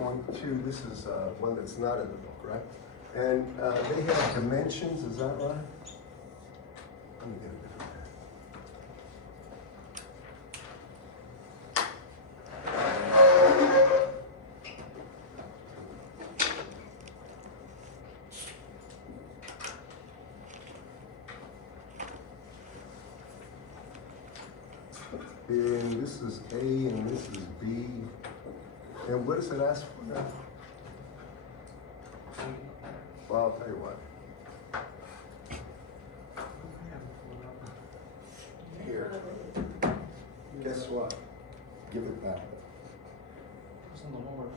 4.2, this is one that's not in the book, right? And they have dimensions, is that right? Let me get a different pen. And this is A and this is B. And what does it ask for now? Well, I'll tell you what. Here. Guess what? Give it back. It's on the homework.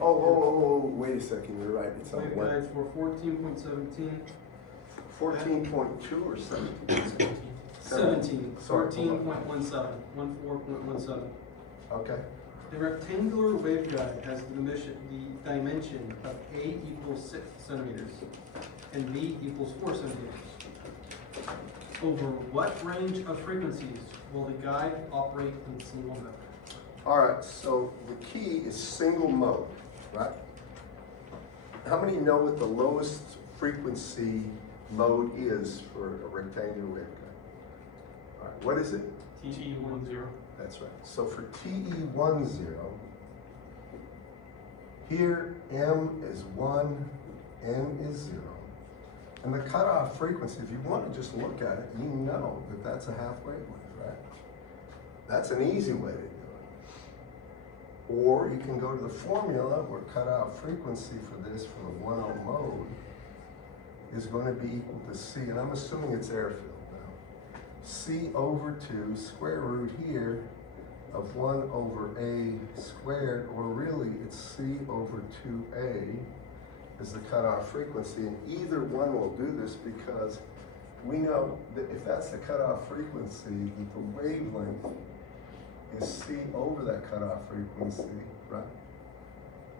Oh, wait a second, you're right. It's on Wave what? guides for 14.17. 14.2 or 17? 17. Sorry, 14.17. 14.17. Okay. The rectangular waveguide has the dimension of A equals 6 centimeters and B equals 4 centimeters. Over what range of frequencies will the guide operate in single mode? All right, so the key is single mode, right? How many know what the lowest frequency mode is for a rectangular waveguide? All right, what is it? TE10. That's right. So for TE10, here M is 1, N is 0. And the cutoff frequency, if you want to just look at it, you know that that's a half wavelength, right? That's an easy way to do it. Or you can go to the formula where cutoff frequency for this, for the 1 mode, is going to be equal to C, and I'm assuming it's air-filled now. C over 2 square root here of 1 over A squared, or really it's C over 2A is the cutoff frequency, and either one will do this because we know that if that's the cutoff frequency, that the wavelength is C over that cutoff frequency, right?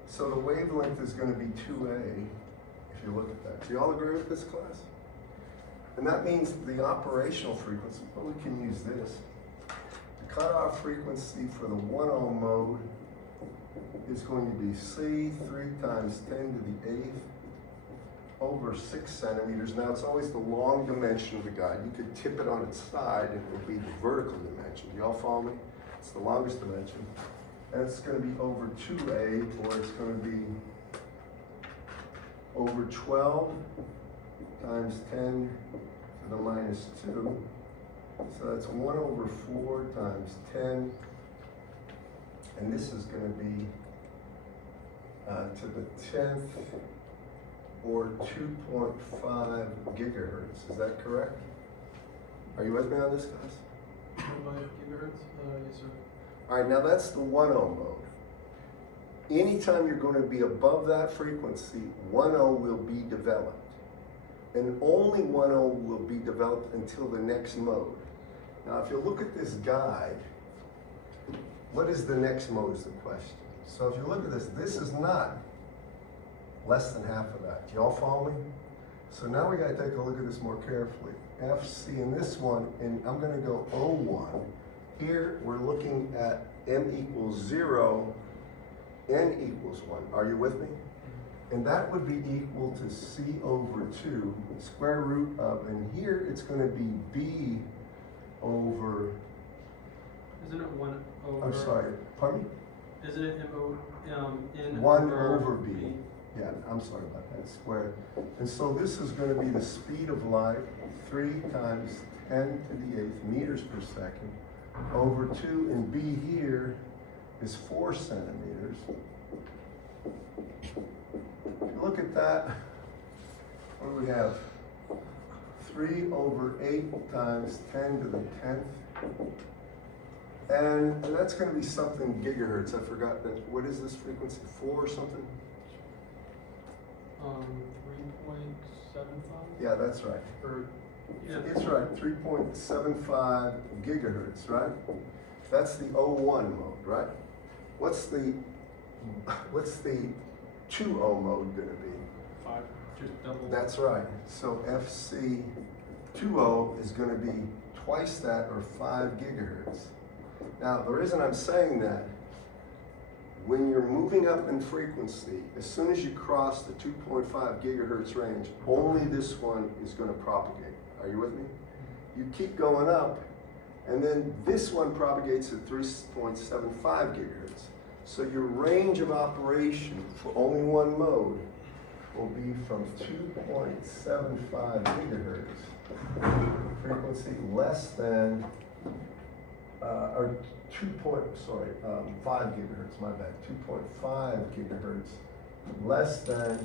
So the wavelength is going to be 2A if you look at that. Do you all agree with this, class? And that means the operational frequency, well, we can use this. The cutoff frequency for the 1 mode is going to be C 3 times 10 to the 8th over 6 centimeters. Now it's always the long dimension of the guide. You could tip it on its side and it would be the vertical dimension. Do y'all follow me? It's the longest dimension. And it's going to be over 2A, or it's going to be over 12 times 10 to the minus 2. So that's 1 over 4 times 10. And this is going to be to the 10th, or 2.5 gigahertz. Is that correct? Are you with me on this, guys? 2.5 gigahertz? Yes, sir. All right, now that's the 1 mode. Anytime you're going to be above that frequency, 1 will be developed. And only 1 will be developed until the next mode. Now, if you look at this guide, what is the next mode is the question. So if you look at this, this is not less than half of that. Do y'all follow me? So now we got to take a look at this more carefully. FC in this one, and I'm going to go O1. Here we're looking at M equals 0, N equals 1. Are you with me? And that would be equal to C over 2, square root of, and here it's going to be B over. Isn't it 1 over? I'm sorry, pardon me? Isn't it N 1 over B. Yeah, I'm sorry about that, squared. And so this is going to be the speed of light, 3 times 10 to the 8th meters per second, over 2, and B here is 4 centimeters. If you look at that, what do we have? 3 over 8 times 10 to the 10th. And that's going to be something gigahertz. I forgot that. What is this frequency? 4 or something? 3.75? Yeah, that's right. Or, yeah. It's right, 3.75 gigahertz, right? That's the O1 mode, right? What's the 2O mode going to be? 5, just double. That's right. So FC 2O is going to be twice that, or 5 gigahertz. Now, the reason I'm saying that when you're moving up in frequency, as soon as you cross the 2.5 gigahertz range, only this one is going to propagate. Are you with me? You keep going up, and then this one propagates at 3.75 gigahertz. So your range of operation for only one mode will be from 2.75 gigahertz frequency less than, or 5 gigahertz, my bad, 2.5 gigahertz less than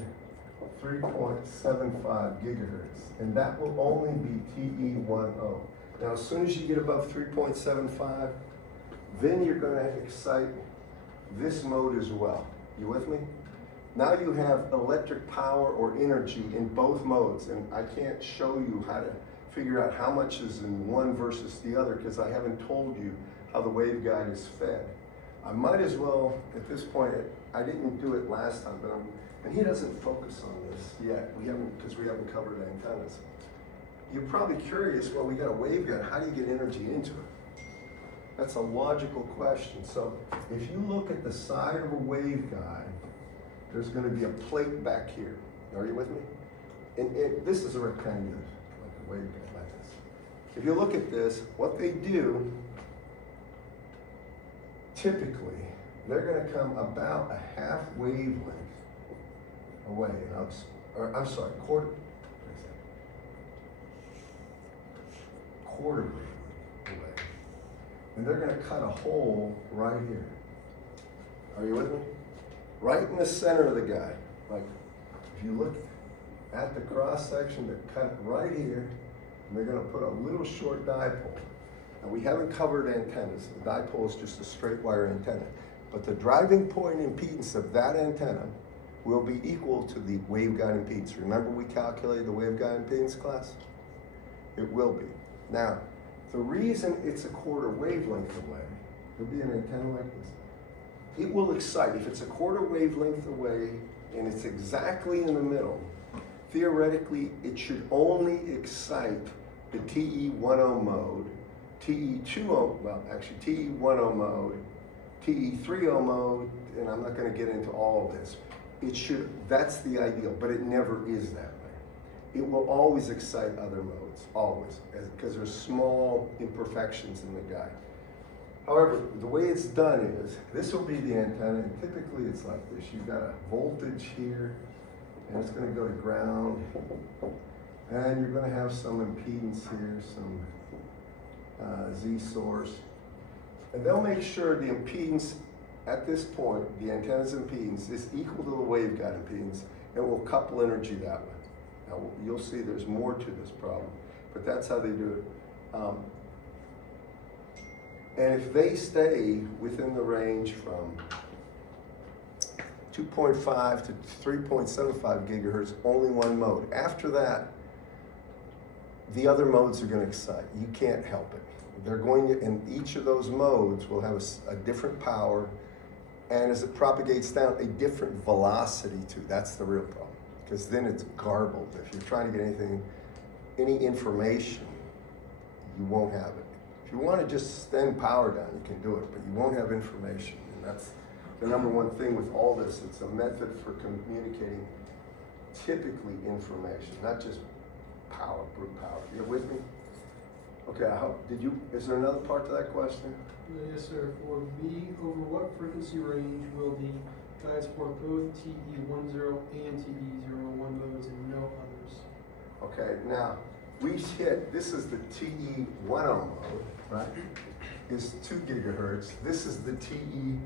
3.75 gigahertz. And that will only be TE10. Now, as soon as you get above 3.75, then you're going to excite this mode as well. You with me? Now you have electric power or energy in both modes, and I can't show you how to figure out how much is in one versus the other because I haven't told you how the waveguide is fed. I might as well, at this point, I didn't do it last time, but and he doesn't focus on this yet. Because we haven't covered antennas. You're probably curious, well, we got a waveguide, how do you get energy into it? That's a logical question. So if you look at the side of a waveguide, there's going to be a plate back here. Are you with me? And this is a rectangular, like a waveguide like this. If you look at this, what they do, typically, they're going to come about a half wavelength away. I'm sorry, quarter wavelength away. And they're going to cut a hole right here. Are you with me? Right in the center of the guy. Like, if you look at the cross section, they're cut right here, and they're going to put a little short dipole. Now, we haven't covered antennas. The dipole is just a straight wire antenna. But the driving point impedance of that antenna will be equal to the waveguide impedance. Remember we calculated the waveguide impedance class? It will be. Now, the reason it's a quarter wavelength away, it'll be an antenna like this. It will excite, if it's a quarter wavelength away and it's exactly in the middle, theoretically it should only excite the TE10 mode, TE20, well actually TE10 mode, TE30 mode, and I'm not going to get into all of this. It should, that's the ideal, but it never is that way. It will always excite other modes, always, because there's small imperfections in the guide. However, the way it's done is, this will be the antenna, and typically it's like this. You've got a voltage here, and it's going to go to ground, and you're going to have some impedance here, some Z source. And they'll make sure the impedance at this point, the antenna's impedance, is equal to the waveguide impedance, and will couple energy that way. Now, you'll see there's more to this problem, but that's how they do it. And if they stay within the range from 2.5 to 3.75 gigahertz, only one mode. After that, the other modes are going to excite. You can't help it. They're going to, and each of those modes will have a different power, and as it propagates down, a different velocity too. That's the real problem, because then it's garbled. If you're trying to get any information, you won't have it. If you want to just send power down, you can do it, but you won't have information. And that's the number one thing with all this. It's a method for communicating typically information, not just power, brute power. You with me? Okay, I hope, is there another part to that question? Yes, sir. For B, over what frequency range will the guide support both TE10 and TE01 modes and no others? Okay, now, this is the TE10 mode, right? Is 2 gigahertz. This is the TE01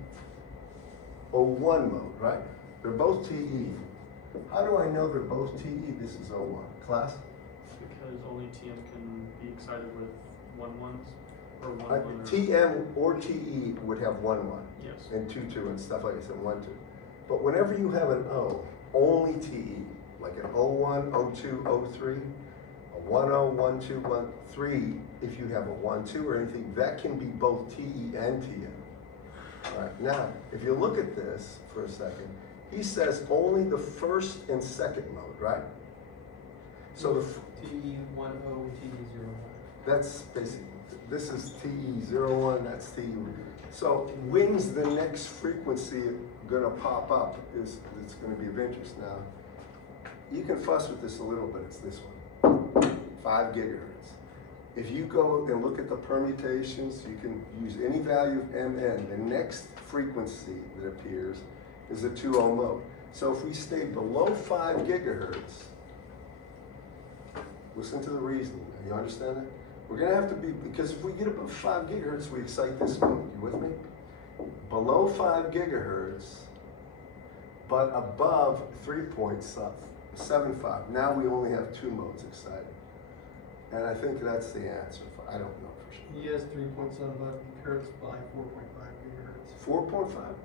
mode, right? They're both TE. How do I know they're both TE? This is 01. Class? Because only TM can be excited with 1-1s or 1-1. TM or TE would have 1-1. Yes. And 2-2 and stuff like this, and 1-2. But whenever you have an O, only TE, like an 01, 02, 03, a 10, 12, 13, if you have a 1-2 or anything, that can be both TE and TM. All right, now, if you look at this for a second, he says only the first and second mode, right? So the TE10 and TE01. that's basically this is TE01, that's TE. So when's the next frequency gonna pop up is, it's gonna be of interest. Now, you can fuss with this a little bit, it's this one, 5 gigahertz. If you go and look at the permutations, you can use any value of MN. The next frequency that appears is a 2.0 mode. So if we stay below 5 gigahertz, listen to the reasoning. You understand that? We're gonna have to be, because if we get above 5 gigahertz, we excite this mode. You with me? Below 5 gigahertz, but above 3.75. Now we only have 2 modes excited. And I think that's the answer. I don't know for sure. He has 3.75 gigahertz by 4.5 gigahertz. 4.5?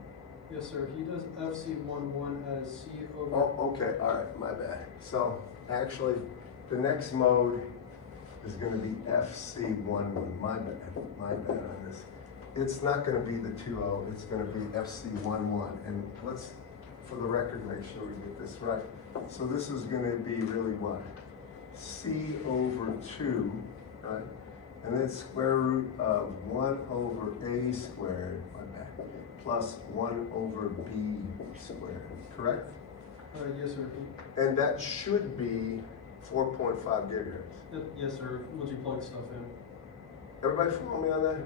Yes, sir. He does FC11 as C over. Oh, okay, all right, my bad. So actually, the next mode is gonna be FC11. My bad on this. It's not gonna be the 2.0, it's gonna be FC11. And let's, for the record, make sure we get this right. So this is gonna be really what? C over 2, right? And then square root of 1 over A squared, my bad, plus 1 over B squared, correct? Yes, sir. And that should be 4.5 gigahertz. Yes, sir. Once you plug stuff in. Everybody follow me on that?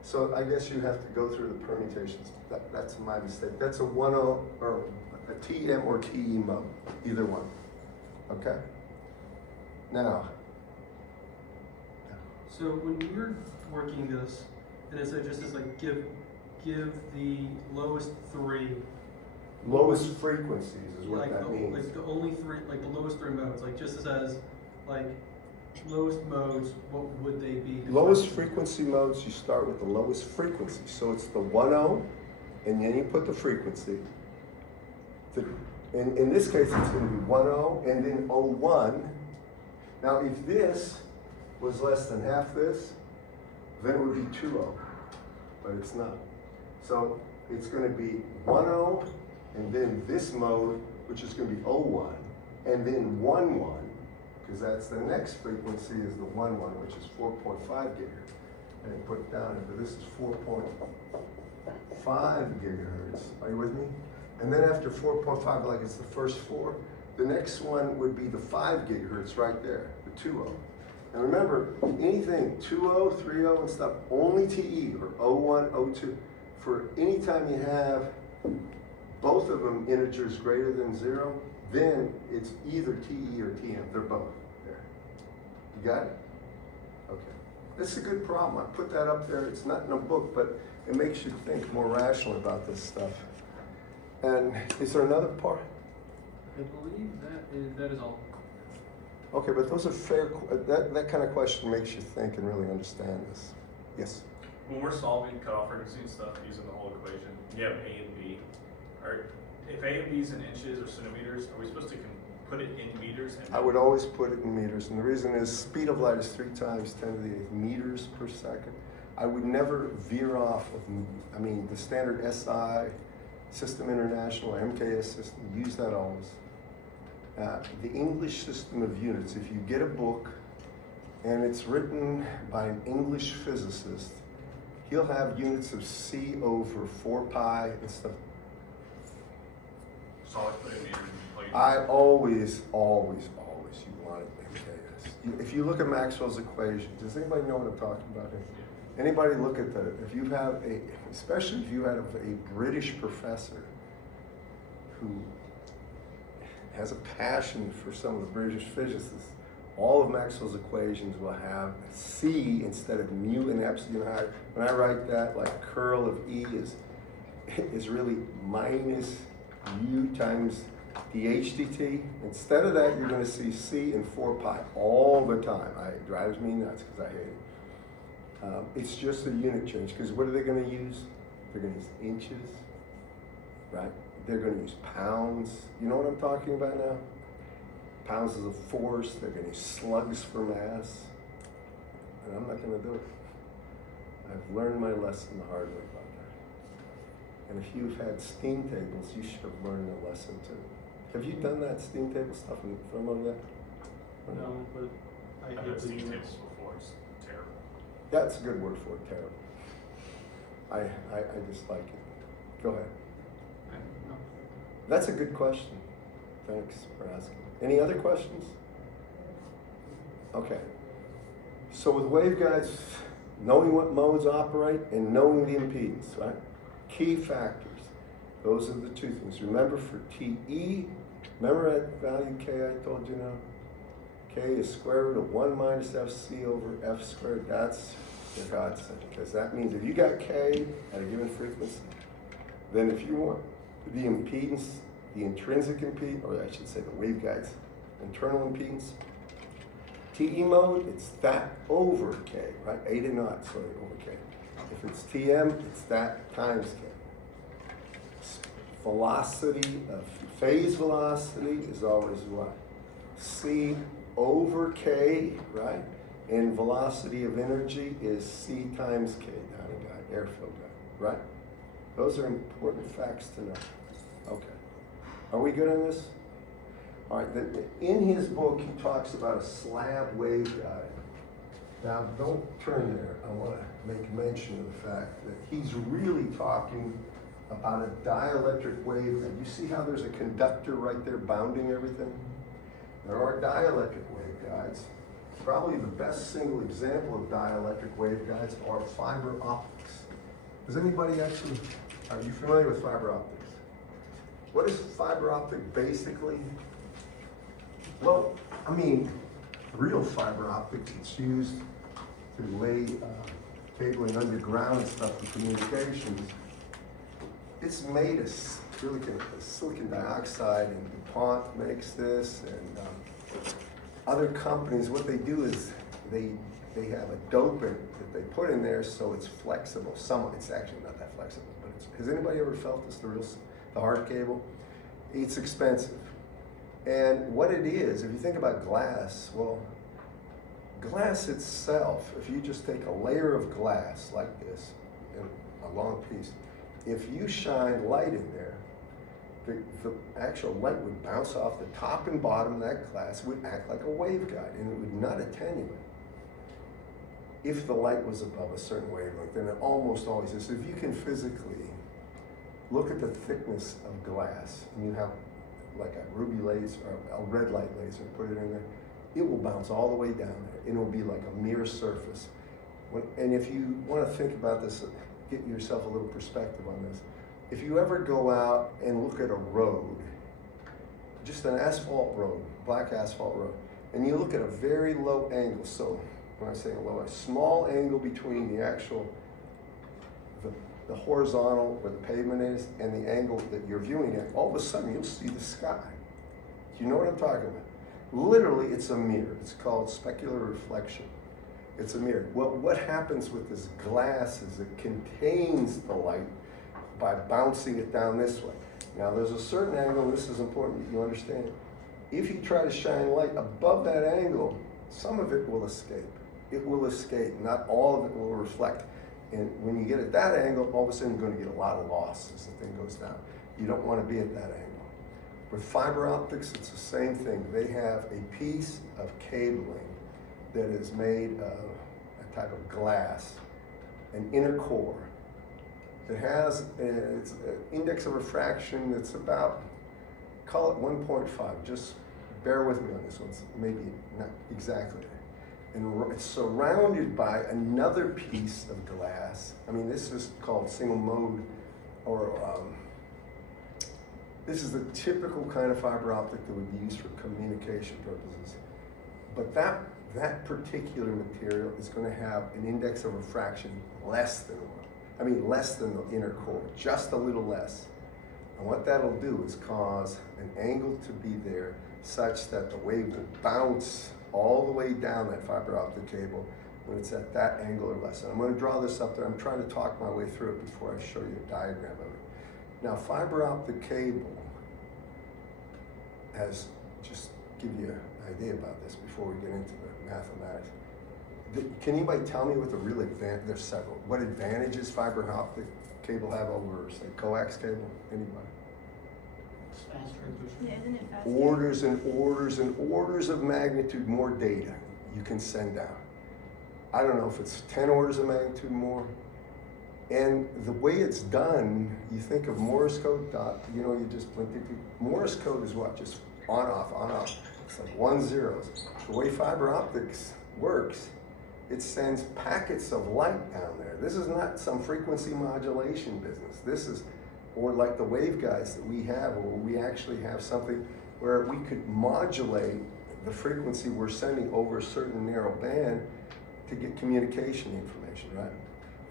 So I guess you have to go through the permutations. That's my mistake. That's a 1.0 or a TM or TE mode, either one, okay? Now. So when you're working this, and it's just as like give the lowest 3. Lowest frequencies is what Like that means. like the only 3, like the lowest 3 modes, like just as like lowest modes, what would they be? Lowest frequency modes, you start with the lowest frequency. So it's the 1.0, and then you put the frequency. In this case, it's going to be 1.0 and then 0.1. Now, if this was less than half this, then it would be 2.0, but it's not. So it's going to be 1.0 and then this mode, which is going to be 0.1, and then 1.1, because that's the next frequency is the 1.1, which is 4.5 gigahertz. And I put it down here, but this is 4.5 gigahertz. Are you with me? And then after 4.5, like it's the first 4, the next one would be the 5 gigahertz right there, the 2.0. And remember, anything 2.0, 3.0 and stuff, only TE or 0.1, 0.2. For any time you have both of them integers greater than 0, then it's either TE or TM. They're both there. You got it? Okay. That's a good problem. I put that up there. It's not in a book, but it makes you think more rationally about this stuff. And is there another part? I believe that is all. Okay, but those are fair, that kind of question makes you think and really understand this. Yes? When we're solving cutoff frequency and stuff using the whole equation, you have A and B. If A and B is in inches or centimeters, are we supposed to put it in meters? I would always put it in meters, and the reason is speed of light is 3 times 10 to the 8th meters per second. I would never veer off of, the standard SI, System International, MKS system, use that always. The English system of units, if you get a book and it's written by an English physicist, he'll have units of C over 4 pi and stuff. So I put it in meters and plug it in. I always, you want it MKS. If you look at Maxwell's equation, does anybody know what I'm talking about here? Anybody look at if you have especially if you have a British professor who has a passion for some of the British physicists, all of Maxwell's equations will have C instead of mu and epsilon. When I write that, like curl of E is really minus U times dH dt. Instead of that, you're going to see C and 4 pi all the time. It drives me nuts because I hate it. It's just a unit change, because what are they going to use? They're going to use inches, right? They're going to use pounds. You know what I'm talking about now? Pounds is a force. They're going to use slugs for mass. And I'm not going to do it. I've learned my lesson the hard way about that. And if you've had steam tables, you should have learned a lesson too. Have you done that steam table stuff in thermo yet? No, but I I've hate had the steam units. tables before, it's terrible. That's a good word for it, terrible. I just like it. Go ahead. No. That's a good question. Thanks for asking. Any other questions? Okay. So with waveguides, knowing what modes operate and knowing the impedance, right? Key factors. Those are the two things. Remember for TE, remember that value K I told you now? K is square root of 1 minus FC over F squared. That's the godsend, because that means if you got K at a given frequency, then if you want the impedance, the intrinsic impedance, or I should say the waveguide's internal impedance, TE mode, it's that over K, right? A to naught, sorry, over K. If it's TM, it's that times K. Velocity of phase velocity is always what? C over K, right? And velocity of energy is C times K down in guy, airfield guy, right? Those are important facts to know. Okay. Are we good on this? All right, in his book, he talks about a slab waveguide. Now, don't turn there. I want to make mention of the fact that he's really talking about a dielectric waveguide. You see how there's a conductor right there bounding everything? There are dielectric waveguides. Probably the best single example of dielectric waveguides are fiber optics. Does anybody actually, are you familiar with fiber optics? What is fiber optic basically? Well, I mean, real fiber optics, it's used to lay cabling underground and stuff for communications. It's made of silicon dioxide, and DuPont makes this, and other companies, what they do is they have a dopant that they put in there so it's flexible. It's actually not that flexible, but has anybody ever felt this, the hard cable? It's expensive. And what it is, if you think about glass, well, glass itself, if you just take a layer of glass like this, and a long piece, if you shine light in there, the actual light would bounce off the top and bottom of that glass, would act like a waveguide, and it would not attenuate. If the light was above a certain wavelength, then it almost always is. If you can physically look at the thickness of glass, and you have like a ruby laser or a red light laser, put it in there, it will bounce all the way down there, and it will be like a mirror surface. And if you want to think about this, get yourself a little perspective on this. If you ever go out and look at a road, just an asphalt road, black asphalt road, and you look at a very low angle, so when I say low, a small angle between the actual, the horizontal where the pavement is and the angle that you're viewing at, all of a sudden you'll see the sky. Do you know what I'm talking about? Literally, it's a mirror. It's called specular reflection. It's a mirror. Well, what happens with this glass is it contains the light by bouncing it down this way. Now, there's a certain angle, and this is important that you understand. If you try to shine light above that angle, some of it will escape. It will escape. Not all of it will reflect. And when you get at that angle, all of a sudden you're going to get a lot of loss as the thing goes down. You don't want to be at that angle. With fiber optics, it's the same thing. They have a piece of cabling that is made of a type of glass, an inner core. It has an index of refraction that's about, call it 1.5. Just bear with me on this one. It's maybe not exactly. And it's surrounded by another piece of glass. I mean, this is called single mode, or this is the typical kind of fiber optic that would be used for communication purposes. But that particular material is going to have an index of refraction less than 1. I mean, less than the inner core, just a little less. And what that'll do is cause an angle to be there such that the wave will bounce all the way down that fiber optic cable when it's at that angle or less. And I'm going to draw this up there. I'm trying to talk my way through it before I show you a diagram of it. Now, fiber optic cable has, just give you an idea about this before we get into the mathematics. Can anybody tell me what the real advantage, there's several, what advantages fiber optic cable have over, say, coax cable? Anybody? It's fast transmission. Yeah, isn't it faster? Orders and orders and orders of magnitude more data you can send out. I don't know if it's 10 orders of magnitude more. And the way it's done, you think of Morse code, you know, you just, Morse code is what? Just on, off, on, off. It's like 1 zeros. The way fiber optics works, it sends packets of light down there. This is not some frequency modulation business. This is, or like the waveguides that we have, where we actually have something where we could modulate the frequency we're sending over a certain narrow band to get communication information, right?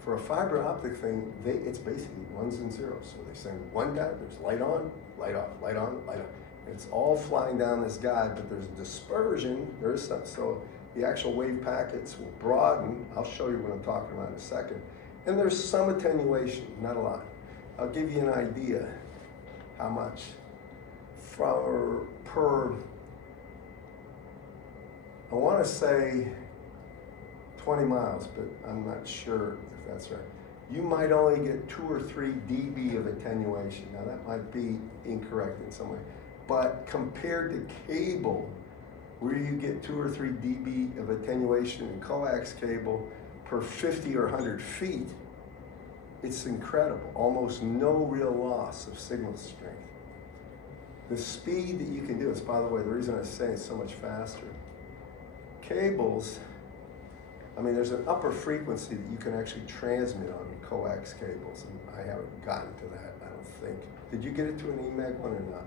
For a fiber optic thing, it's basically ones and zeros. So they send one guide, there's light on, light off, light on, light off. It's all flying down this guide, but there's dispersion. There's some, so the actual wave packets will broaden. I'll show you what I'm talking about in a second. And there's some attenuation, not a lot. I'll give you an idea how much. Per, I want to say 20 miles, but I'm not sure if that's right. You might only get 2 or 3 dB of attenuation. Now that might be incorrect in some way, but compared to cable, where you get 2 or 3 dB of attenuation in coax cable per 50 or 100 feet, it's incredible. Almost no real loss of signal strength. The speed that you can do, it's by the way, the reason I say it's so much faster. Cables, I mean, there's an upper frequency that you can actually transmit on coax cables, and I haven't gotten to that, I don't think. Did you get it to an EMAG one or not?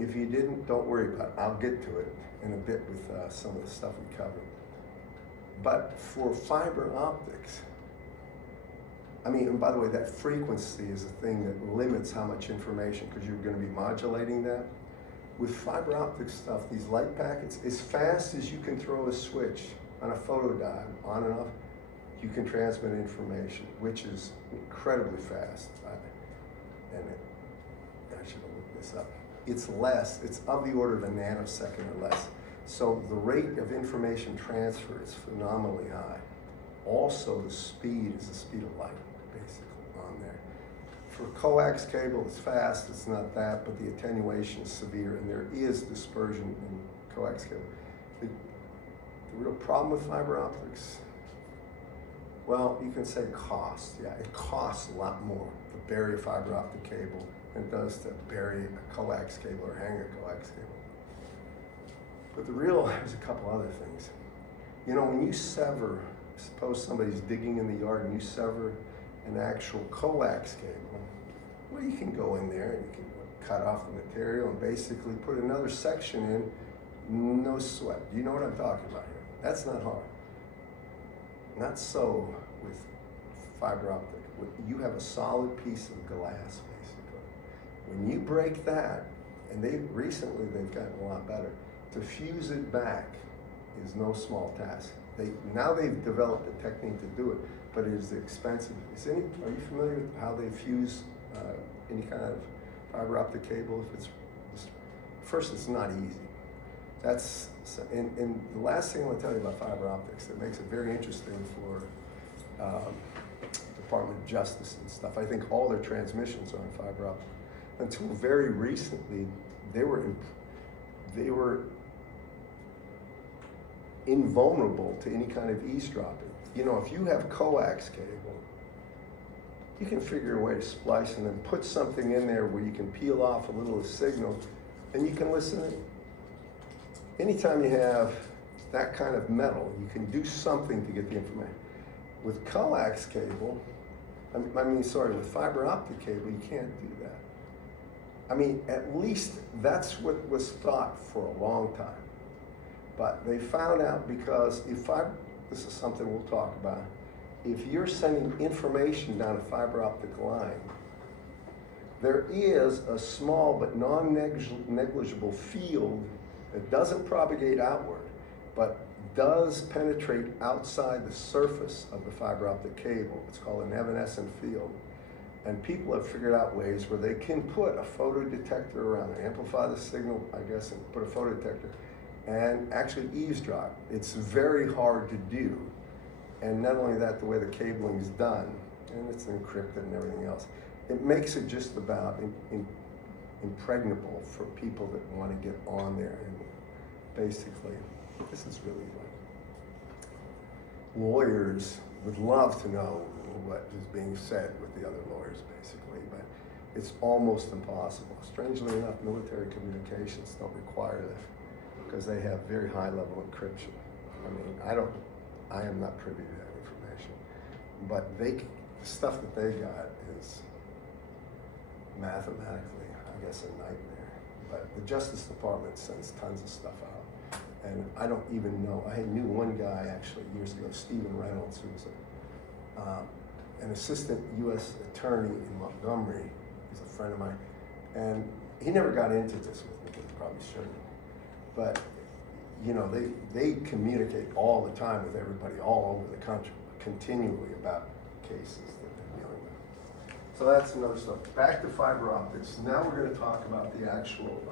If you didn't, don't worry about it. I'll get to it in a bit with some of the stuff we covered. But for fiber optics, I mean, and by the way, that frequency is the thing that limits how much information, because you're going to be modulating that. With fiber optic stuff, these light packets, as fast as you can throw a switch on a photodiode, on and off, you can transmit information, which is incredibly fast. I should have looked this up. It's less, it's of the order of a nanosecond or less. So the rate of information transfer is phenomenally high. Also, the speed is the speed of light, basically, on there. For coax cable, it's fast, it's not that, but the attenuation is severe, and there is dispersion in coax cable. The real problem with fiber optics, well, you can say cost. Yeah, it costs a lot more to bury a fiber optic cable than it does to bury a coax cable or hang a coax cable. But there's a couple other things. You know, when you sever, suppose somebody's digging in the yard and you sever an actual coax cable, well, you can go in there and you can cut off the material and basically put another section in, no sweat. You know what I'm talking about here? That's not hard. Not so with fiber optic. You have a solid piece of glass, basically. When you break that, and recently they've gotten a lot better, to fuse it back is no small task. Now they've developed a technique to do it, but it is expensive. Are you familiar with how they fuse any kind of fiber optic cable? First, it's not easy. And the last thing I want to tell you about fiber optics that makes it very interesting for Department of Justice and stuff. I think all their transmissions are on fiber optic. Until very recently, they were invulnerable to any kind of eavesdropping. You know, if you have coax cable, you can figure a way to splice and then put something in there where you can peel off a little signal and you can listen in. Anytime you have that kind of metal, you can do something to get the information. With coax cable, with fiber optic cable, you can't do that. I mean, at least that's what was thought for a long time. But they found out, because this is something we'll talk about, if you're sending information down a fiber optic line, there is a small but non-negligible field that doesn't propagate outward, but does penetrate outside the surface of the fiber optic cable. It's called an evanescent field. And people have figured out ways where they can put a photodetector around it, amplify the signal, I guess, and put a photodetector, and actually eavesdrop. It's very hard to do. And not only that, the way the cabling is done, and it's encrypted and everything else, it makes it just about impregnable for people that want to get on there. And basically, this is really like lawyers would love to know what is being said with the other lawyers, basically, but it's almost impossible. Strangely enough, military communications don't require that because they have very high level encryption. I mean, I am not privy to that information, but the stuff that they got is mathematically, I guess, a nightmare. But the Justice Department sends tons of stuff out. And I don't even know, I knew one guy actually years ago, Stephen Reynolds, who was an assistant U.S. attorney in Montgomery. He's a friend of mine. And he never got into this with me, because he probably shouldn't. But, you know, they communicate all the time with everybody all over the country, continually about cases that they're dealing with. So that's another stuff. Back to fiber optics. Now we're going to talk about the actual,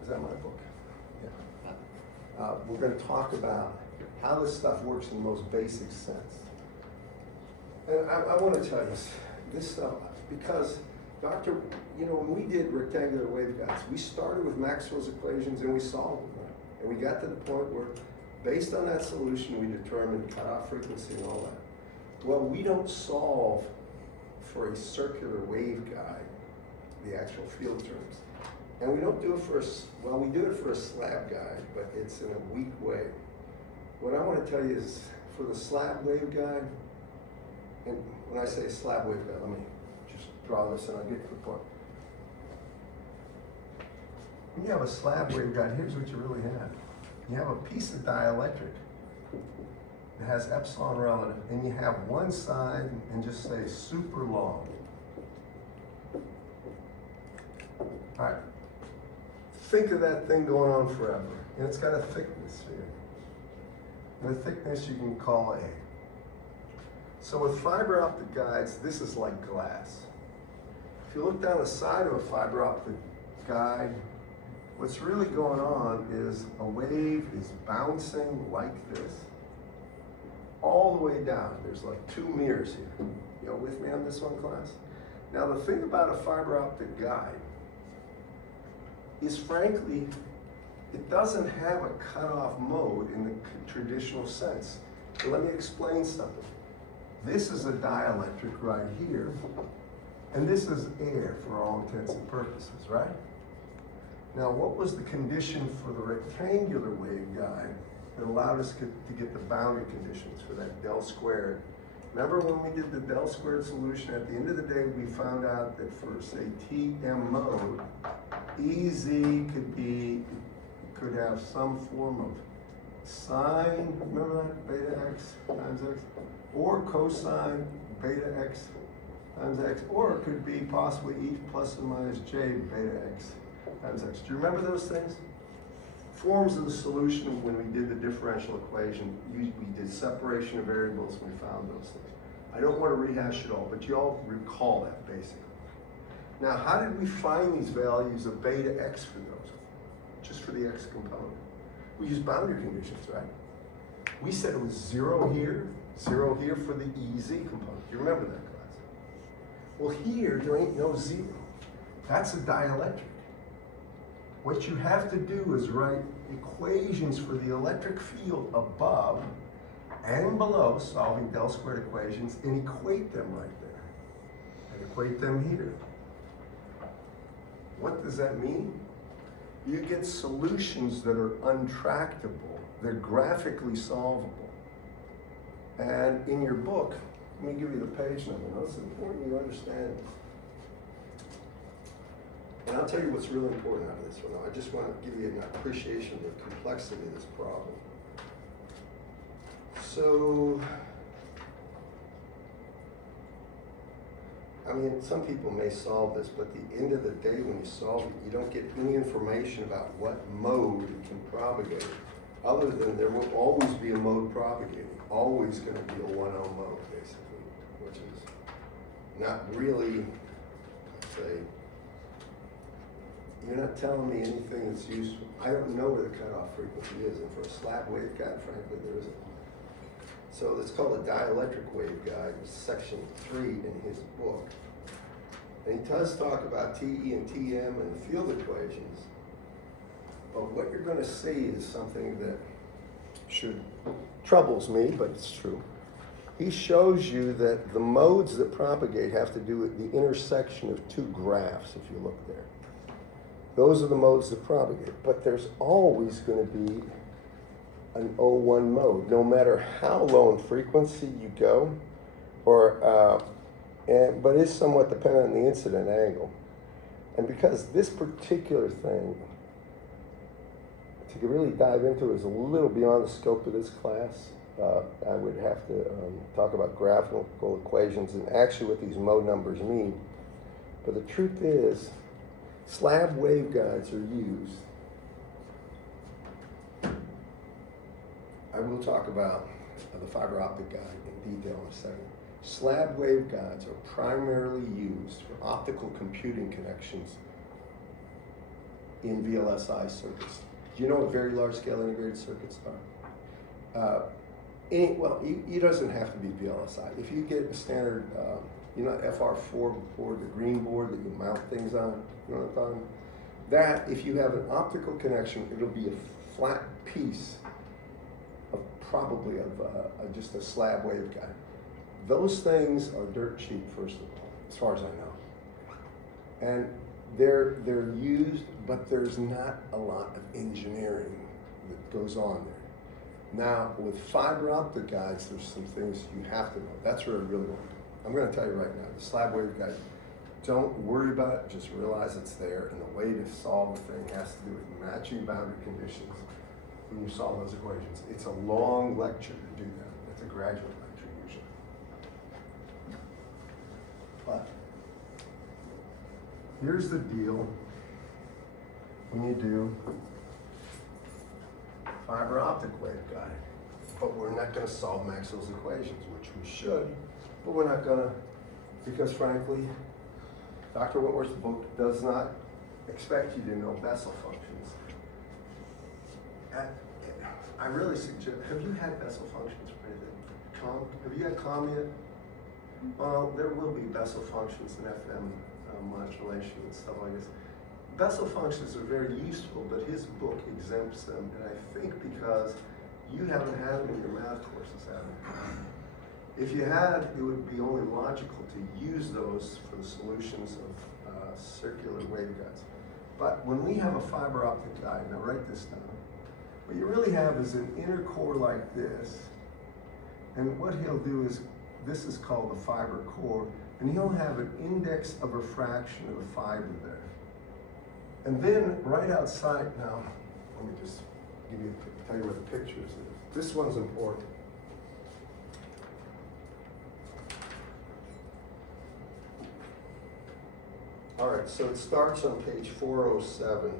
is that my book? Yeah. We're going to talk about how this stuff works in the most basic sense. And I want to tell you this stuff, because when we did rectangular waveguides, we started with Maxwell's equations and we solved them. Right? And we got to the point where, based on that solution, we determined cutoff frequency and all that. Well, we don't solve for a circular waveguide, the actual field terms. And we don't do it we do it for a slab guide, but it's in a weak way. What I want to tell you is, for the slab waveguide, and when I say slab waveguide, let me just draw this and I'll get to the point. When you have a slab waveguide, here's what you really have. You have a piece of dielectric. It has epsilon relative, and you have one side, and just say super long. All right. Think of that thing going on forever, and it's got a thickness here. And the thickness you can call A. So with fiber optic guides, this is like glass. If you look down the side of a fiber optic guide, what's really going on is a wave is bouncing like this, all the way down. There's like two mirrors here. You know, with me on this one, class? Now the thing about a fiber optic guide is, frankly, it doesn't have a cutoff mode in the traditional sense. So let me explain something. This is a dielectric right here, and this is air for all intents and purposes, right? Now, what was the condition for the rectangular waveguide that allowed us to get the boundary conditions for that del squared? Remember when we did the del squared solution, at the end of the day, we found out that for, say, TM mode, EZ could have some form of sine, remember that, beta x times x, or cosine beta x times x, or it could be possibly e plus or minus j beta x times x. Do you remember those things? Forms of the solution when we did the differential equation, we did separation of variables and we found those things. I don't want to rehash it all, but you all recall that basically. Now, how did we find these values of beta x for those? Just for the x component. We used boundary conditions, right? We said it was 0 here for the EZ component. Do you remember that, class? Well, here, there ain't no 0. That's a dielectric. What you have to do is write equations for the electric field above and below, solving del squared equations, and equate them right there. And equate them here. What does that mean? You get solutions that are untractable. They're graphically solvable. And in your book, let me give you the page number. Now, it's important you understand this. And I'll tell you what's really important out of this one. I just want to give you an appreciation of the complexity of this problem. So, I mean, some people may solve this, but at the end of the day, when you solve it, you don't get any information about what mode it can propagate, other than there will always be a mode propagating, always going to be a 1-0 mode, basically, which is not really, say, you're not telling me anything that's useful. I don't know where the cutoff frequency is, and for a slab waveguide, frankly, there isn't. So it's called a dielectric waveguide, section 3 in his book. And he does talk about TE and TM and the field equations. But what you're going to see is something that should troubles me, but it's true. He shows you that the modes that propagate have to do with the intersection of two graphs, if you look there. Those are the modes that propagate, but there's always going to be an O1 mode, no matter how low in frequency you go, but it's somewhat dependent on the incident angle. And because this particular thing, to really dive into, is a little beyond the scope of this class, I would have to talk about graphical equations and actually what these mode numbers mean. But the truth is, slab waveguides are used. I will talk about the fiber optic guide in detail in a second. Slab waveguides are primarily used for optical computing connections in VLSI circuits. Do you know what very large scale integrated circuits are? It doesn't have to be VLSI. If you get a standard, FR4 board, the green board that you mount things on, you know what I'm talking about? That, if you have an optical connection, it'll be a flat piece of probably just a slab waveguide. Those things are dirt cheap, first of all, as far as I know. And they're used, but there's not a lot of engineering that goes on there. Now, with fiber optic guides, there's some things you have to know. That's where I really want to go. I'm going to tell you right now, the slab waveguide, don't worry about it, just realize it's there, and the way to solve the thing has to do with matching boundary conditions when you solve those equations. It's a long lecture to do that. It's a graduate lecture usually. But here's the deal when you do fiber optic waveguide. But we're not going to solve Maxwell's equations, which we should, but we're not going to, because frankly, Dr. Whitworth's book does not expect you to know Bessel functions. I really suggest, have you had Bessel functions for anything? Have you had COM yet? Well, there will be Bessel functions in FM modulation and stuff like this. Bessel functions are very useful, but his book exempts them, and I think because you haven't had them in your math courses, have you? If you had, it would be only logical to use those for the solutions of circular waveguides. But when we have a fiber optic guide, now write this down, what you really have is an inner core like this, and what he'll do is, this is called the fiber core, and he'll have an index of refraction of the fiber there. And then right outside, now, let me just tell you what the picture is. This one's important. All right, so it starts on page 407.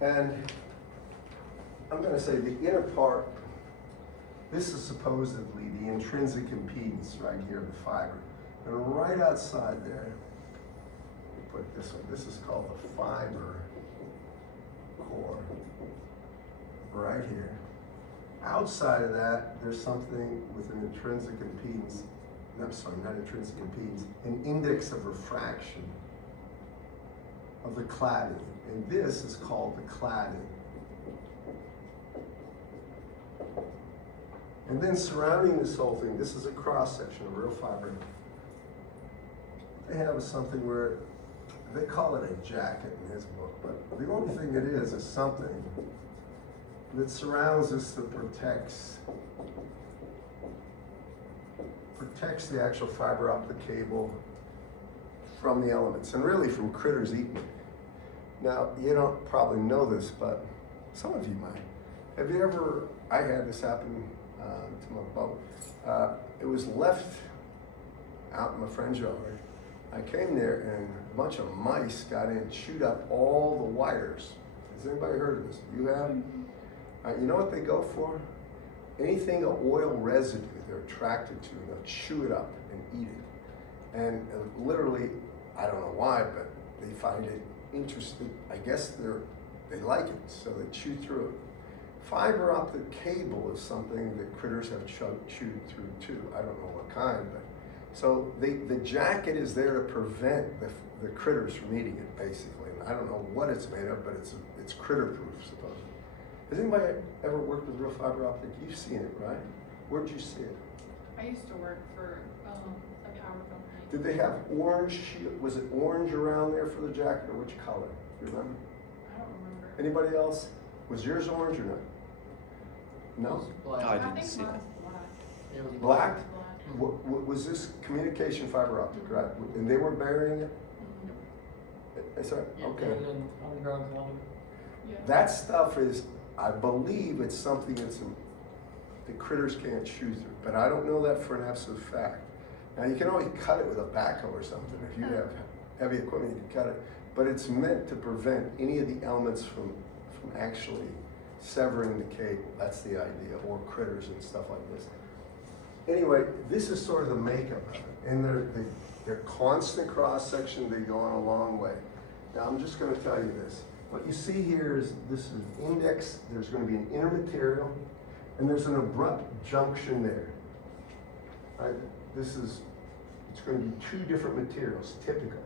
And I'm going to say the inner part, this is supposedly the intrinsic impedance right here of the fiber. And right outside there, we put this one, this is called the fiber core, right here. Outside of that, there's something with an intrinsic impedance, I'm sorry, not intrinsic impedance, an index of refraction of the cladding. And this is called the cladding. And then surrounding this whole thing, this is a cross-section of real fiber. They have something where, they call it a jacket in his book, but the only thing it is something that surrounds us that protects the actual fiber optic cable from the elements, and really from critters eating it. Now, you don't probably know this, but some of you might. Have you ever, I had this happen to my boat. It was left out in my friend's yard. I came there and a bunch of mice got in and chewed up all the wires. Has anybody heard of this? You have? You know what they go for? Anything of oil residue they're attracted to, and they'll chew it up and eat it. And literally, I don't know why, but they find it interesting. I guess they like it, so they chew through it. Fiber optic cable is something that critters have chewed through too. I don't know what kind, but So the jacket is there to prevent the critters from eating it, basically. And I don't know what it's made of, but it's critter proof, supposedly. Has anybody ever worked with real fiber optic? You've seen it, right? Where'd you see it? I used to work for a power company. Did they have orange shield? Was it orange around there for the jacket, or which color? Do you remember? I don't remember. Anybody else? Was yours orange or not? No? I think mine's black. It was Black? Black. Was this communication fiber optic, right? And they were burying it? Mhm. Is that, Yeah, okay. and then underground conduit. Yeah. That stuff is, I believe it's something that's, the critters can't chew through, but I don't know that for an absolute fact. Now, you can always cut it with a backhoe or something. If you have heavy equipment, you can cut it. But it's meant to prevent any of the elements from actually severing the cable. That's the idea, or critters and stuff like this. Anyway, this is sort of the makeup of it. And they're constant cross-section, they go on a long way. Now, I'm just gonna tell you this. What you see here is, this is index, there's gonna be an inner material, and there's an abrupt junction there. Right? It's gonna be two different materials, typically.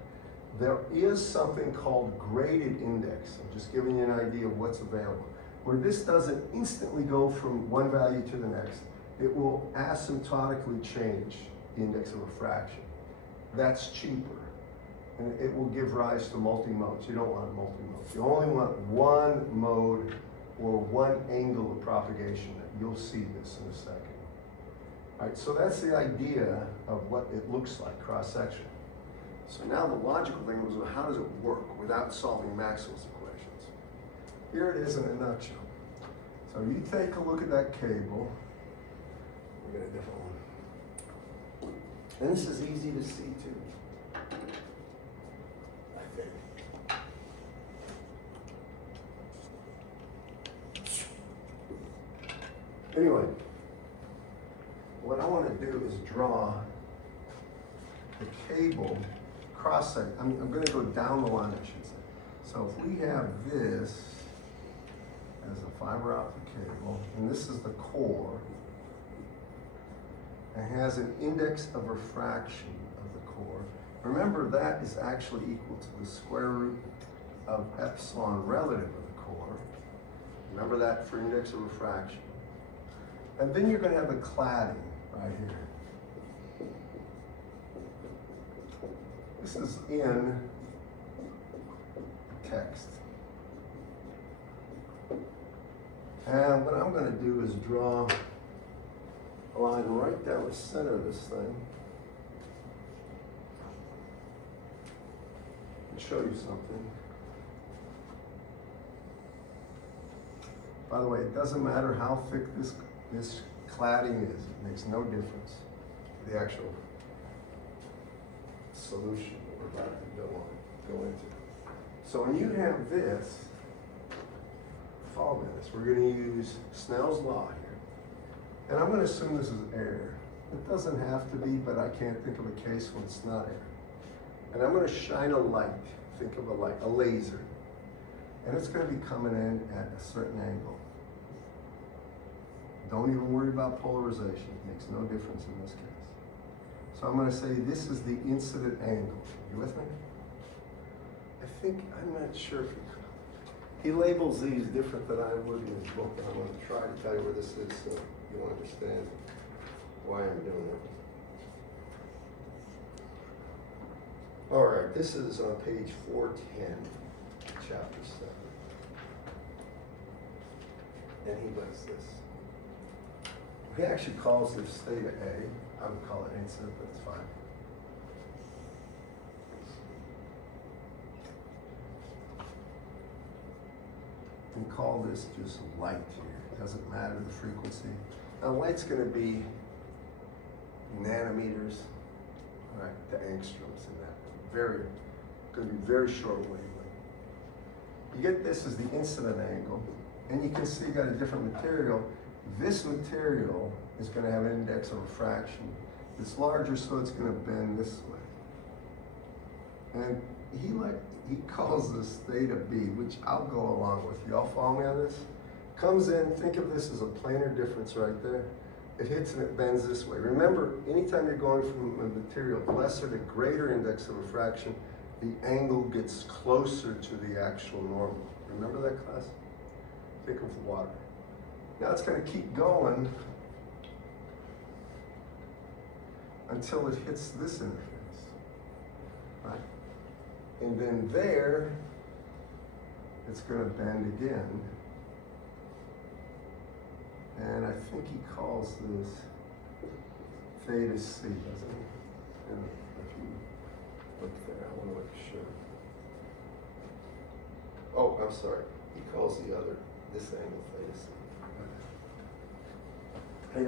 There is something called graded index. I'm just giving you an idea of what's available. Where this doesn't instantly go from one value to the next, it will asymptotically change the index of refraction. That's cheaper, and it will give rise to multi-modes. You don't want multi-modes. You only want one mode or one angle of propagation. You'll see this in a second. All right, so that's the idea of what it looks like cross-section. So now the logical thing was, well, how does it work without solving Maxwell's equations? Here it is in a nutshell. So you take a look at that cable. We got a different one. And this is easy to see too. I think. Anyway, what I want to do is draw the cable cross-section. I'm going to go down the line, I should say. So if we have this as a fiber optic cable, and this is the core, it has an index of refraction of the core. Remember, that is actually equal to the square root of epsilon relative of the core. Remember that for index of refraction. And then you're going to have the cladding right here. This is in text. And what I'm going to do is draw a line right down the center of this thing and show you something. By the way, it doesn't matter how thick this cladding is. It makes no difference to the actual solution that we're about to go into. So when you have this, follow this. We're going to use Snell's law here. And I'm going to assume this is air. It doesn't have to be, but I can't think of a case when it's not air. And I'm going to shine a light. Think of a light, a laser. And it's going to be coming in at a certain angle. Don't even worry about polarization. It makes no difference in this case. So I'm going to say this is the incident angle. You with me? I'm not sure if he labels these different than I would in his book. I'm going to try to tell you where this is so you'll understand why I'm doing it. All right, this is on page 410, chapter 7. And he does this. He actually calls this theta A. I would call it incident, but it's fine. And call this just light here. It doesn't matter the frequency. Now light's going to be nanometers, all right, the angstroms in that. Going to be very short wavelength. You get this as the incident angle, and you can see you got a different material. This material is going to have an index of refraction. It's larger, so it's going to bend this way. And he calls this theta B, which I'll go along with. Y'all follow me on this? Comes in, think of this as a planar difference right there. it hits and it bends this way. Remember, anytime you're going from a material lesser to greater index of refraction, the angle gets closer to the actual normal. Remember that, class? Think of water. Now it's going to keep going until it hits this interface, right? And then there, it's going to bend again. And I think he calls this theta C, doesn't he? And if you look there, I want to make sure. Oh, I'm sorry. He calls this angle theta C. He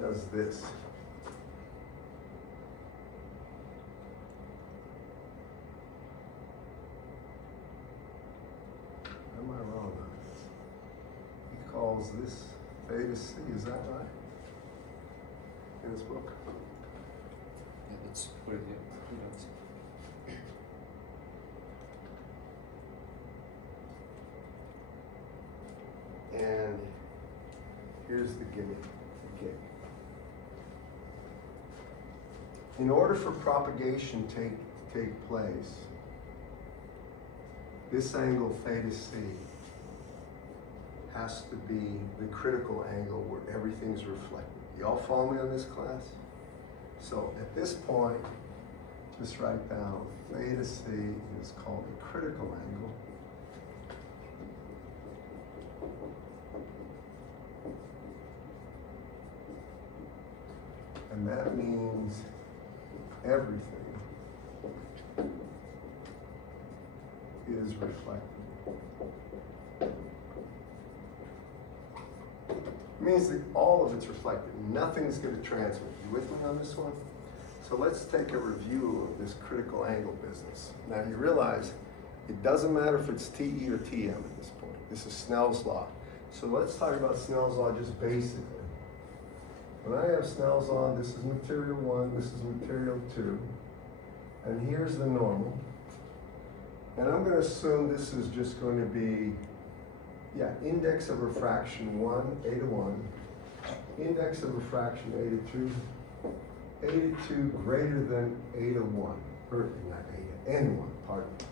does this. Am I wrong on this? He calls this theta C, is that right? In his book? Yeah, that's what it is. And here's the gig. In order for propagation to take place, this angle theta C has to be the critical angle where everything's reflected. Y'all follow me on this, class? So at this point, just write down theta C is called the critical angle. And that means everything is reflected. It means that all of it's reflected. Nothing's going to transmit. You with me on this one? So let's take a review of this critical angle business. Now you realize it doesn't matter if it's TE or TM at this point. This is Snell's law. So let's talk about Snell's law just basically. When I have Snell's law, this is material 1, this is material 2, and here's the normal. And I'm going to assume this is just going to be, index of refraction 1, A to 1, index of refraction A to 2 greater than A to 1, or not A to N1, pardon me.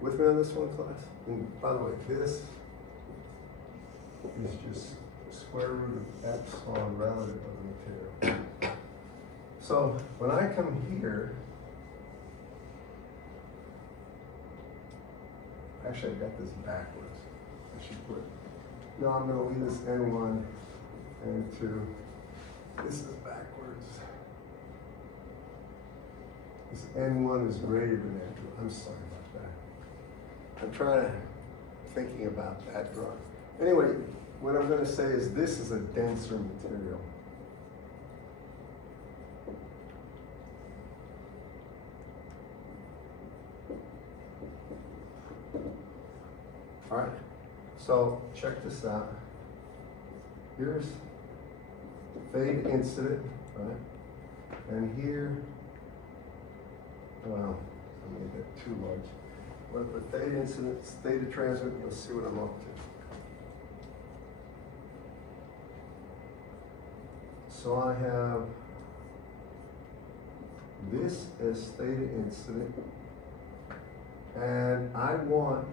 With me on this one, class? And by the way, this is just square root of epsilon relative of the material. So when I come here, actually I got this backwards. I should put, no, I'm gonna leave this N1, N2. This is backwards. This N1 is greater than N2. I'm sorry about that. Thinking about that drawing. Anyway, what I'm going to say is this is a denser material. All right, so check this out. Here's theta incident, right? And here, well, I made that too large. But the theta incident, theta transmit, you'll see what I'm up to. So I have this as theta incident, and I want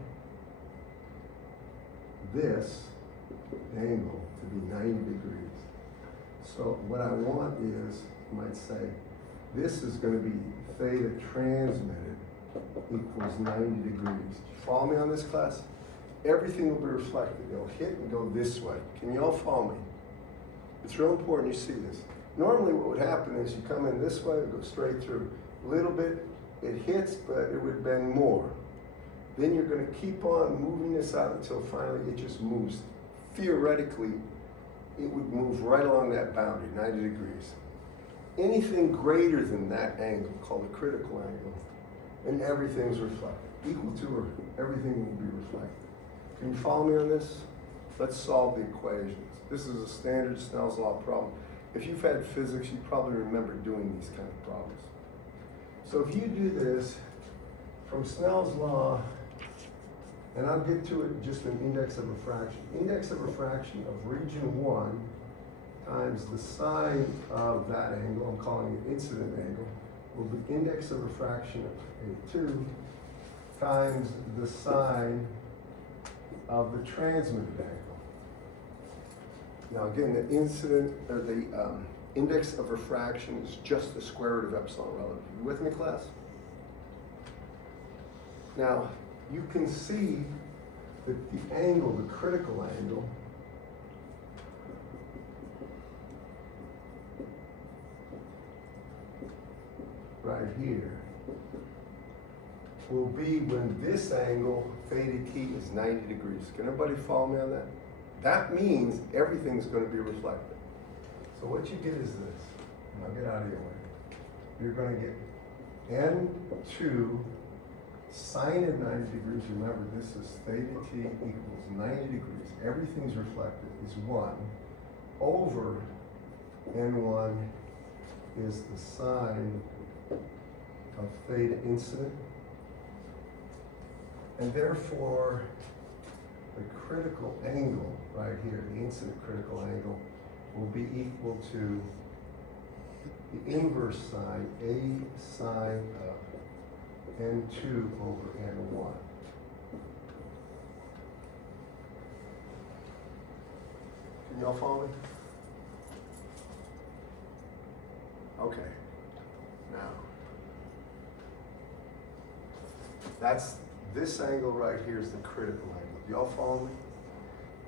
this angle to be 90 degrees. So what I want is, you might say, this is going to be theta transmitted equals 90 degrees. Follow me on this, class? Everything will be reflected. It'll hit and go this way. Can you all follow me? It's real important you see this. Normally what would happen is you come in this way, it goes straight through. A little bit, it hits, but it would bend more. Then you're going to keep on moving this out until finally it just moves. Theoretically, it would move right along that boundary, 90 degrees. Anything greater than that angle, called the critical angle, and everything's reflected. Equal to or everything will be reflected. Can you follow me on this? Let's solve the equations. This is a standard Snell's law problem. If you've had physics, you probably remember doing these kind of problems. So if you do this from Snell's law, and I'll get to it just an index of refraction. Index of refraction of region 1 times the sine of that angle, I'm calling it incident angle, will be index of refraction of A2 times the sine of the transmitted angle. Now again, the incident, or the index of refraction is just the square root of epsilon relative. You with me, class? Now, you can see that the angle, the critical angle, right here, will be when this angle, theta t, is 90 degrees. Can everybody follow me on that? That means everything's going to be reflected. So what you get is this, and I'll get out of your way. You're going to get n2 sine of 90 degrees. Remember, this is theta t equals 90 degrees. Everything's reflected is 1 over n1 is the sine of theta incident. And therefore, the critical angle right here, the incident critical angle, will be equal to the inverse sine, A sine of n2 over n1. Can y'all follow me? Okay. Now, that's this angle right here is the critical angle. Do y'all follow me?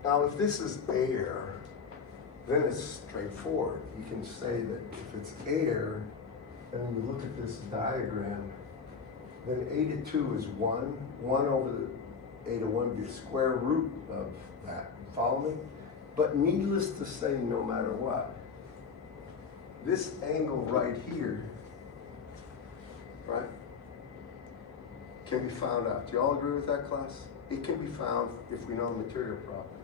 Now, if this is air, then it's straightforward. You can say that if it's air, then when you look at this diagram, then A to 2 is 1. 1 over the A to 1 would be the square root of that. Follow me? But needless to say, no matter what, this angle right here, right, can be found out. Do you all agree with that, class? It can be found if we know the material properties.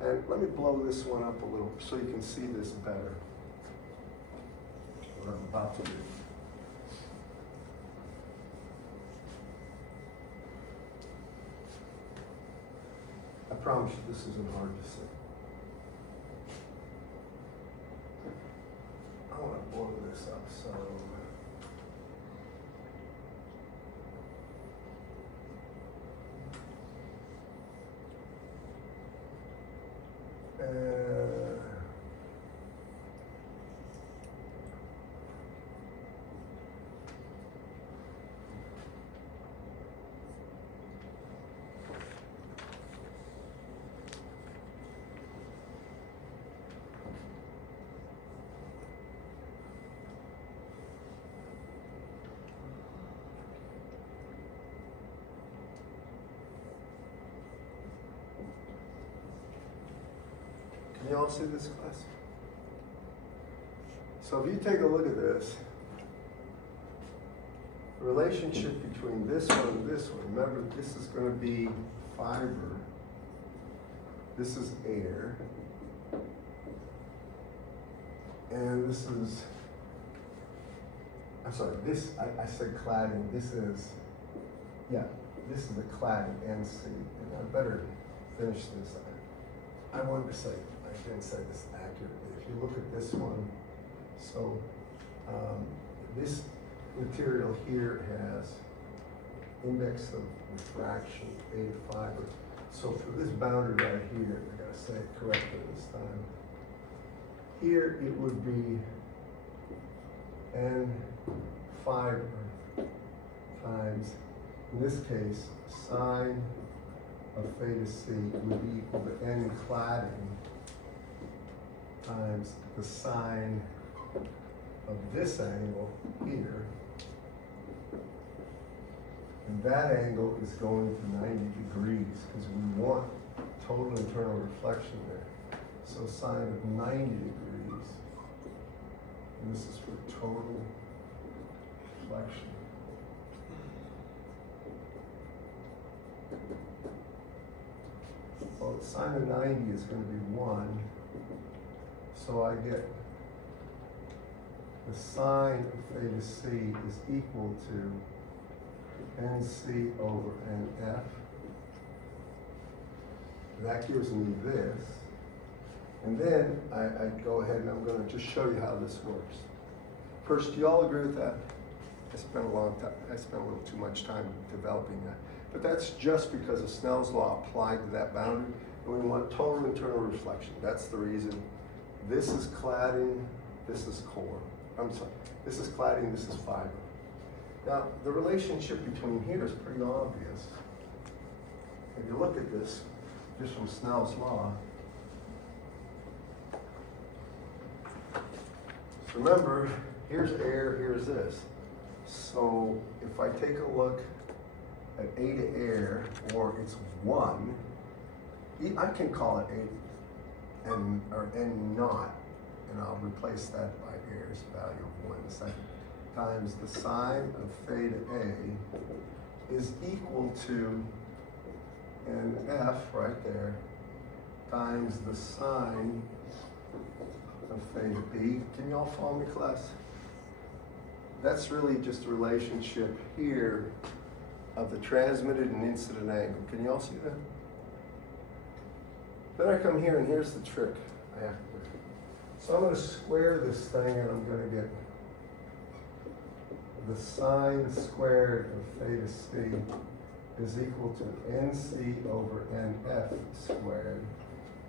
And let me blow this one up a little so you can see this better. What I'm about to do. I promise you this isn't hard to see. I want to blow this up so. Can you all see this, class? So if you take a look at this, the relationship between this one and this one, remember this is going to be fiber, this is air, and this is, I'm sorry, this, I said cladding, this is, yeah, this is the cladding, NC, and I better finish this. I wanted to say, I didn't say this accurately. If you look at this one, so this material here has index of refraction, A fiber. So for this boundary right here, I gotta say it correctly this time. Here it would be N fiber times, in this case, sine of theta c would be equal to N cladding times the sine of this angle here. And that angle is going to 90 degrees because we want total internal reflection there. So sine of 90 degrees, and this is for total reflection. Well, sine of 90 is going to be 1, so I get the sine of theta c is equal to NC over NF. That gives me this. And then I go ahead and I'm gonna just show you how this works. First, do you all agree with that? I spent a little too much time developing that. But that's just because of Snell's law applied to that boundary, and we want total internal reflection. That's the reason. This is cladding, this is core. I'm sorry, this is cladding, this is fiber. Now, the relationship between here is pretty obvious. If you look at this, just from Snell's law, so remember, here's air, here's this. So if I take a look at A to air, or it's 1, I can call it A or N naught, and I'll replace that by air's value of 1 second, times the sine of theta A is equal to NF right there, times the sine of theta B. Can you all follow me, class? That's really just a relationship here of the transmitted and incident angle. Can you all see that? Then I come here and here's the trick I have to do. So I'm going to square this thing and I'm going to get the sine squared of theta C is equal to NC over NF squared.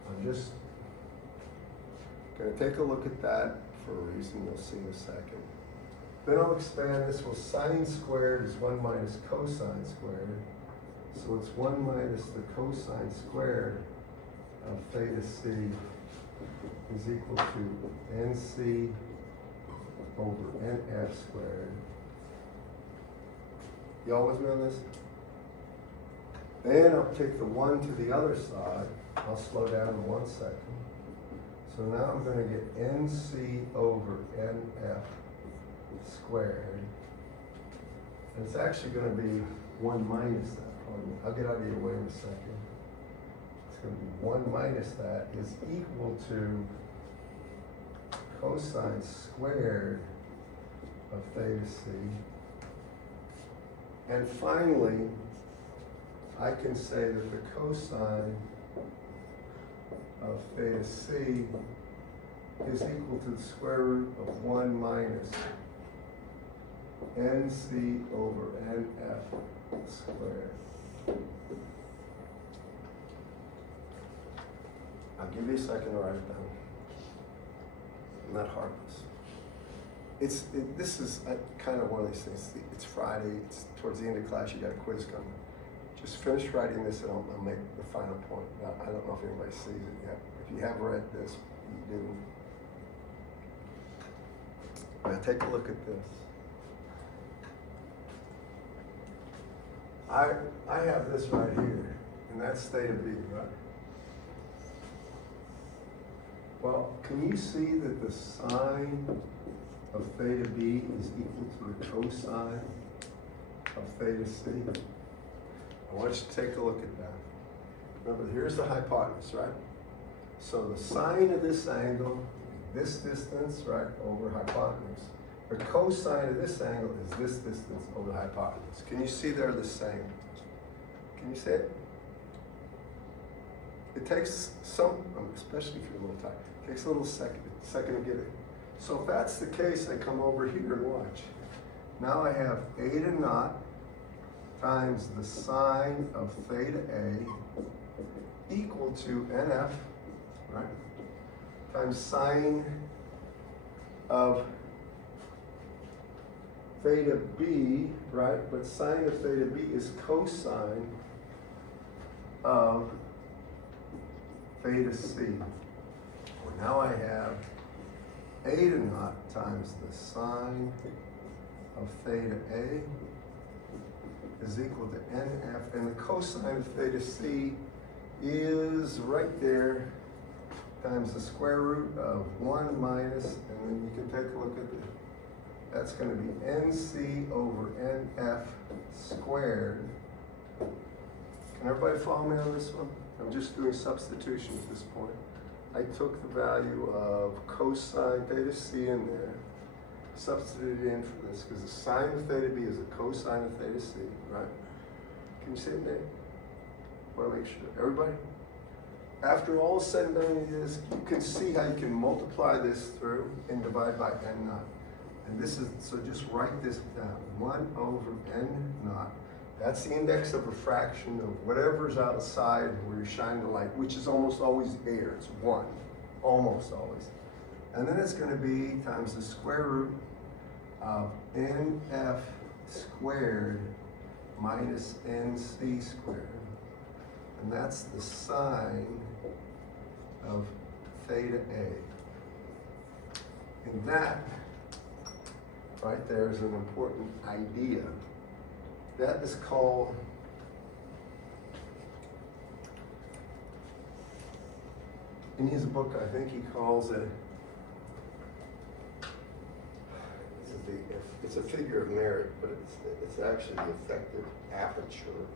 I'm just going to take a look at that for a reason you'll see in a second. Then I'll expand this. Well, sine squared is 1 minus cosine squared. So it's 1 minus the cosine squared of theta C is equal to NC over NF squared. Y'all with me on this? Then I'll take the 1 to the other side. I'll slow down in 1 second. So now I'm going to get NC over NF squared. And it's actually going to be 1 minus that. I'll get out of your way in a second. It's going to be 1 minus that is equal to cosine squared of theta C. And finally, I can say that the cosine of theta C is equal to the square root of 1 minus NC over NF squared. I'll give you a second to write it down. I'm not heartless. This is kind of one of these things. It's Friday, it's towards the end of class, you got a quiz coming. Just finish writing this and I'll make the final point. Now, I don't know if anybody sees it yet. If you have read this, you do. Now take a look at this. I have this right here, and that's theta B, right? Well, can you see that the sine of theta B is equal to the cosine of theta C? I want you to take a look at that. Remember, here's the hypotenuse, right? So the sine of this angle, this distance, right, over hypotenuse. The cosine of this angle is this distance over the hypotenuse. Can you see they're the same? Can you see it? It takes some, especially if you're a little tired, it takes a little second to get it. So if that's the case, I come over here and watch. Now I have eta naught times the sine of theta A equal to NF, right? Times sine of theta B, right? But sine of theta B is cosine of theta C. Well, now I have eta naught times the sine of theta A is equal to NF, and the cosine of theta C is right there, times the square root of 1 minus, and then you can take a look at it. That's going to be NC over NF squared. Can everybody follow me on this one? I'm just doing substitution at this point. I took the value of cosine theta C in there, substituted in for this, because the sine of theta B is a cosine of theta C, right? Can you see it there? I want to make sure. Everybody? after all is said and done, you can see how you can multiply this through and divide by n naught. And this is, so just write this down, 1 over n naught. That's the index of refraction of whatever's outside where you shine the light, which is almost always air, it's 1, almost always. And then it's gonna be times the square root of nf squared minus nc squared. And that's the sine of theta A. And that, right there, is an important idea. That is called in his book, I think he calls it, it's a figure of merit, but it's actually the effective aperture,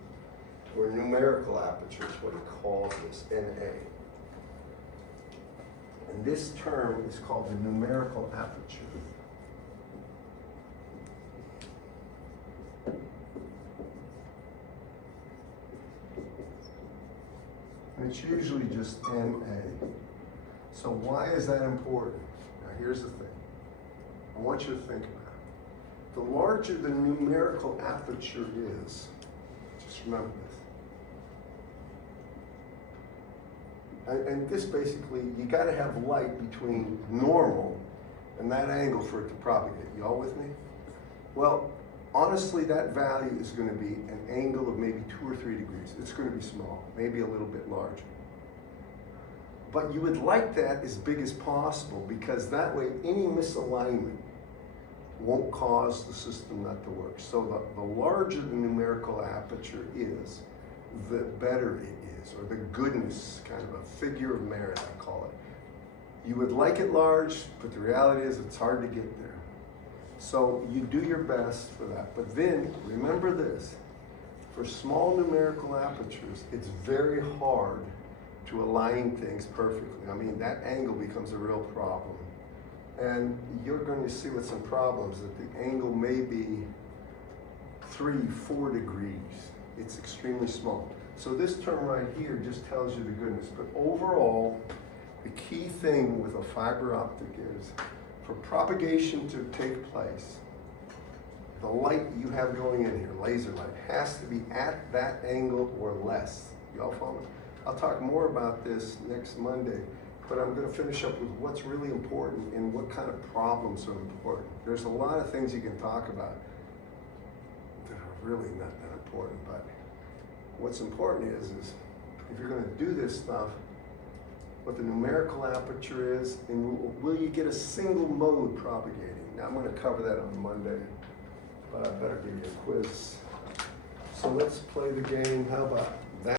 or numerical aperture is what he calls this, NA. And this term is called the numerical aperture. And it's usually just NA. So why is that important? Now here's the thing. I want you to think about it. The larger the numerical aperture is, just remember this. And this basically, you gotta have light between normal and that angle for it to propagate. You all with me? Well, honestly, that value is gonna be an angle of maybe 2 or 3 degrees. It's gonna be small, maybe a little bit larger. But you would like that as big as possible because that way any misalignment won't cause the system not to work. So the larger the numerical aperture is, the better it is, or the goodness, kind of a figure of merit, I call it. You would like it large, but the reality is it's hard to get there. So you do your best for that. But then, remember this, for small numerical apertures, it's very hard to align things perfectly. I mean, that angle becomes a real problem. And you're going to see with some problems that the angle may be 3, 4 degrees. It's extremely small. So this term right here just tells you the goodness. But overall, the key thing with a fiber optic is for propagation to take place, the light you have going in here, laser light, has to be at that angle or less. Y'all follow me? I'll talk more about this next Monday. But I'm going to finish up with what's really important and what kind of problems are important. There's a lot of things you can talk about that are really not that important, but what's important is if you're going to do this stuff, what the numerical aperture is, and will you get a single mode propagating? Now I'm going to cover that on Monday, but I better give you a quiz. So let's play the game. How about